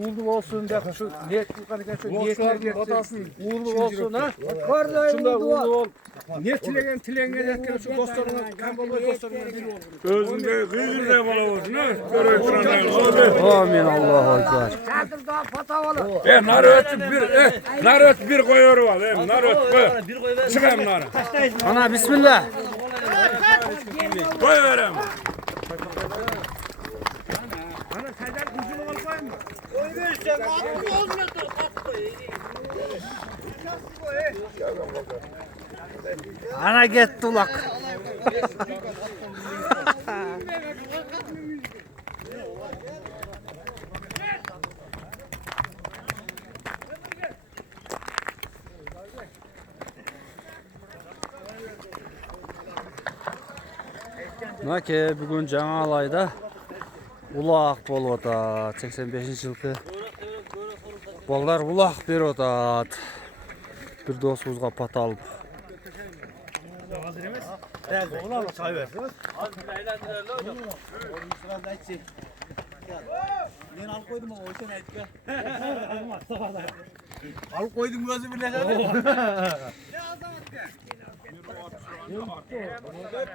Uğurlu olsun da şu niyet yukarıdan şu niyetler geçsin. Uğurlu olsun ha. Şunlar uğurlu ol. Niyet tileğen ederken şu dostlarına, kambalı dostlarına biri olur. Özünde kıyır da bana olsun ha. Görüşürüz. Amin Allahu Ekber. Nar öt bir koyuyor var. Nar öt koy. Çıkayım narı. Ana bismillah. Koyuyorum. Ana gitti ulak. Nake bugün Canalay'da ulak bol otat. 85. yılki bollar ulak bir otat. Bir dostumuzga pat alıp. Alıp koydum gözü birleşelim.